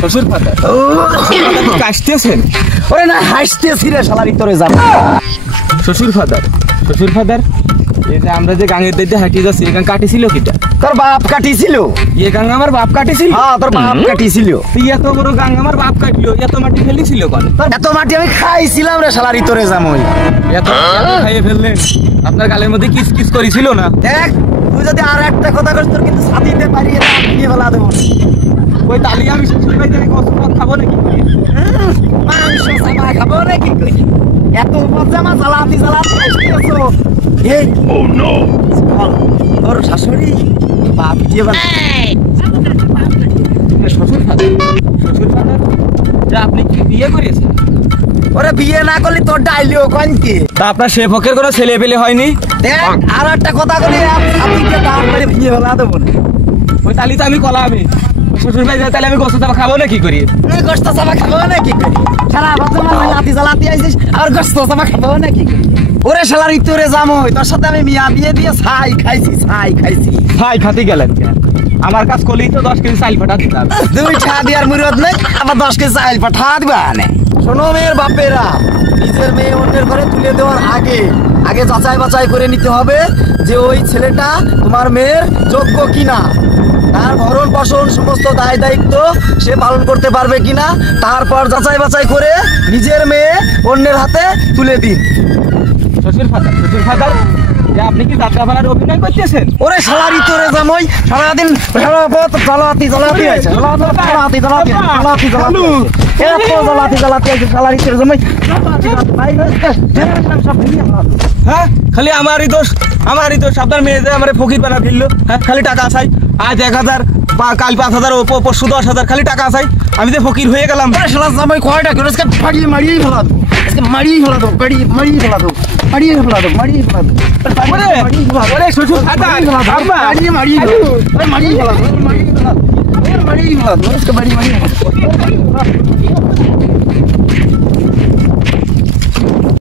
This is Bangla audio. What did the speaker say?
শ্বশুর ফাদার কাশতেছেন? ওরে না হাসতেছি রে শালার ভিতরে যাব। শ্বশুর ফাদার এই যে আমরা যে গাঙের দিকে হাঁটি যাচ্ছি, এই গাং কাটিছিল কিটা? তোর বাপ কাটিছিল। এই গাং আমার বাপ কাটিছিল? হ্যাঁ তোর বাপ কাটিছিল। তুই এত বড় গাং আমার বাপ কাটলো, এত মাটি ফেলেছিল কেন? এত মাটি আমি খাইছিলাম রে শালার ভিতরে যামই। এত খাইয়ে ফেললেন? আপনার গালের মধ্যে কিস কিস করেছিল না? দেখ তুই যদি আর একটা কথা করিস তোর কিন্তু ছাতিতে পারিয়ে দিয়ে ফেলা দেবো। ওই তালি আমি শ্বশুর বাড়ি থেকে খাবো নাকি? মাংস চাপা খাবো নাকি? এত মজা মা জ্বালাতি খাইছো। এই ও নো তোর শাশুড়ি বাপ দিয়ে বল। শ্বশুর ফাদার যে আপনি কি বিয়ে করেছেন? ওরে বিয়ে না করলে তোর ডাইলিও কনকে। তা আপনার সে ফকের কোনো ছেলে পেলে হয়নি? দেখ আর একটা কথা বলি ছাতিতে দাঁড় মেরে ভিজে ফেলা দেবো না। ওই তালি তো আমি কলামি শ্বশুর বাড়ি তাহলে আমি গোস্ত চাপা খাবো না কি করি? গোস্ত চাপা খাবো না কি করি? সারা বছর লাতি জ্বালাতি আইছিস আর গোস্ত চাপা খাবো না কি করি? ওরে শালার ইতরে জামই তোর সাথে আমি মিয়া দিয়ে ছাই খাইছি। ভাই খাতি গেলেন কেন? আমার কাজ করলেই তো 10 কেজি চাল পাঠা দিতাম। 2 টা দেওয়ার মুরত নেই, আবার 10 কেজি চাল পাঠা দিবা না। শোনো মেয়ের বাপেরা, নিজের মেয়ে অন্যের ঘরে তুলে দেওয়ার আগে যাচাই বাছাই করে নিতে হবে যে ওই ছেলেটা তোমার মেয়ের যোগ্য কিনা, তার ভরণ পোষণ সমস্ত দায় দায়িত্ব সে পালন করতে পারবে কিনা, তারপর যাচাই বাছাই করে নিজের মেয়ে অন্যের হাতে তুলে দিন। শ্বশুর ফাদার যে আপনি কি যাত্রা পালার অভিনয় করতেছেন? ওরে শালারি তোরে জামই সারাদিন জ্বালাতি আছে শালারি তোরে জামই। হ্যাঁ খালি আমারই দোষ আপনার মেয়ে যে আমার ফকির বানা ফেললো। হ্যাঁ খালি টাকা চাই, আজ 1000 কাল 5000 পরশু 10,000 খালি টাকা চাই, আমি যে ফকির হয়ে গেলাম। জামাই কয়টা করে মারিয়ে ফেলা দেবো, মারিয়ে ফেলা দেবো, মারিয়ে ফেলা দেবো। শ্বশুর ফাদার